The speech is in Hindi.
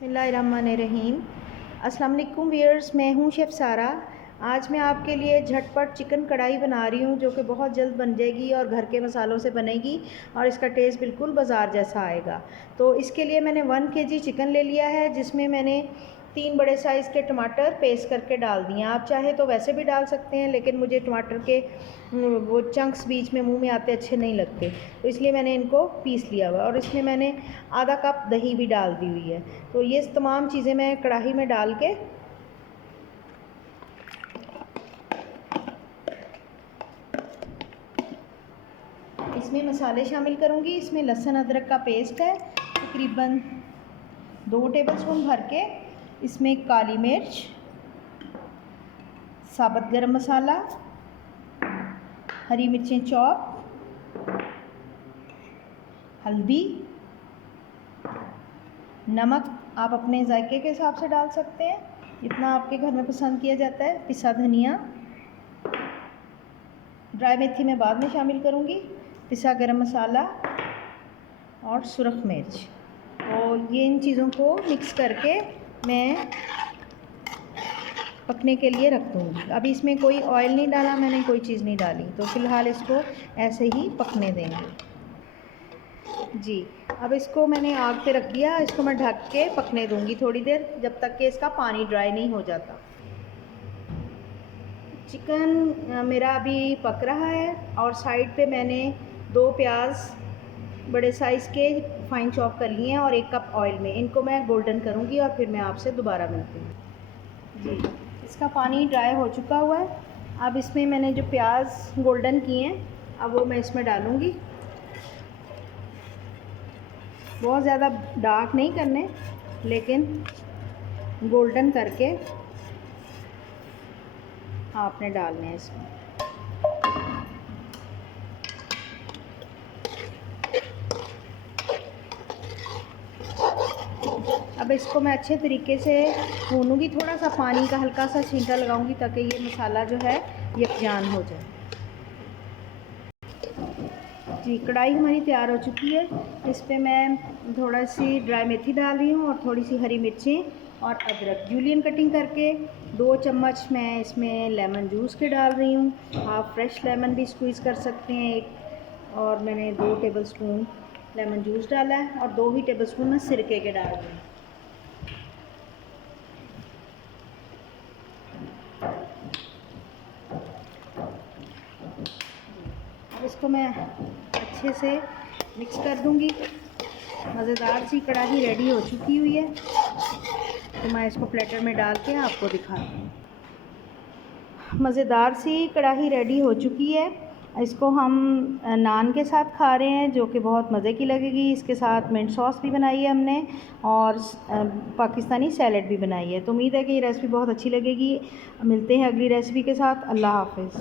बिस्मिल्लाहिर्रहमानिर्रहीम। अस्सलाम वालेकुम व्यूअर्स, मैं हूं शेफ़ सारा। आज मैं आपके लिए झटपट चिकन कढ़ाई बना रही हूं जो कि बहुत जल्द बन जाएगी और घर के मसालों से बनेगी और इसका टेस्ट बिल्कुल बाज़ार जैसा आएगा। तो इसके लिए मैंने 1 kg चिकन ले लिया है, जिसमें मैंने 3 बड़े साइज़ के टमाटर पेस्ट करके डाल दिए। आप चाहे तो वैसे भी डाल सकते हैं, लेकिन मुझे टमाटर के वो चंक्स बीच में मुंह में आते अच्छे नहीं लगते, तो इसलिए मैंने इनको पीस लिया हुआ। और इसमें मैंने आधा कप दही भी डाल दी हुई है। तो ये तमाम चीज़ें मैं कढ़ाई में डाल के इसमें मसाले शामिल करूँगी। इसमें लहसुन अदरक का पेस्ट है तकरीबन 2 टेबलस्पून भर के। इसमें काली मिर्च, साबुत गरम मसाला, हरी मिर्चें चॉप, हल्दी, नमक आप अपने जायके के हिसाब से डाल सकते हैं, जितना आपके घर में पसंद किया जाता है। पिसा धनिया, ड्राई मेथी मैं बाद में शामिल करूँगी, पिसा गरम मसाला और सुरख मिर्च। तो ये इन चीज़ों को मिक्स करके मैं पकने के लिए रख दूँगी। अभी इसमें कोई ऑयल नहीं डाला मैंने, कोई चीज़ नहीं डाली, तो फ़िलहाल इसको ऐसे ही पकने देंगे जी। अब इसको मैंने आग पे रख दिया, इसको मैं ढक के पकने दूँगी थोड़ी देर, जब तक कि इसका पानी ड्राई नहीं हो जाता। चिकन मेरा अभी पक रहा है और साइड पे मैंने 2 प्याज बड़े साइज़ के फाइन चॉप कर लिए हैं और 1 कप ऑयल में इनको मैं गोल्डन करूँगी और फिर मैं आपसे दोबारा मिलती हूँ जी। इसका पानी ड्राई हो चुका हुआ है। अब इसमें मैंने जो प्याज गोल्डन किए हैं अब वो मैं इसमें डालूँगी। बहुत ज़्यादा डार्क नहीं करने, लेकिन गोल्डन करके आपने डालने हैं इसमें। अब इसको मैं अच्छे तरीके से भूनूंगी, थोड़ा सा पानी का हल्का सा छींटा लगाऊंगी ताकि ये मसाला जो है यकजान हो जाए जी। कढ़ाई हमारी तैयार हो चुकी है। इस पर मैं थोड़ा सी ड्राई मेथी डाल रही हूँ और थोड़ी सी हरी मिर्चें और अदरक जूलियन कटिंग करके। 2 चम्मच मैं इसमें लेमन जूस के डाल रही हूँ। आप फ्रेश लेमन भी स्क्वीज़ कर सकते हैं एक, और मैंने 2 टेबलस्पून लेमन जूस डाला है और 2 ही टेबलस्पून मैं सिरके के डाल रही हूँ। अब इसको मैं अच्छे से मिक्स कर दूंगी। मज़ेदार सी कढ़ाई रेडी हो चुकी हुई है, तो मैं इसको प्लेटर में डाल के आपको दिखाती हूँ। मज़ेदार सी कढ़ाई रेडी हो चुकी है। इसको हम नान के साथ खा रहे हैं, जो कि बहुत मज़े की लगेगी। इसके साथ मिंट सॉस भी बनाई है हमने और पाकिस्तानी सैलेड भी बनाई है। तो उम्मीद है कि ये रेसिपी बहुत अच्छी लगेगी। मिलते हैं अगली रेसिपी के साथ। अल्लाह हाफ़िज़।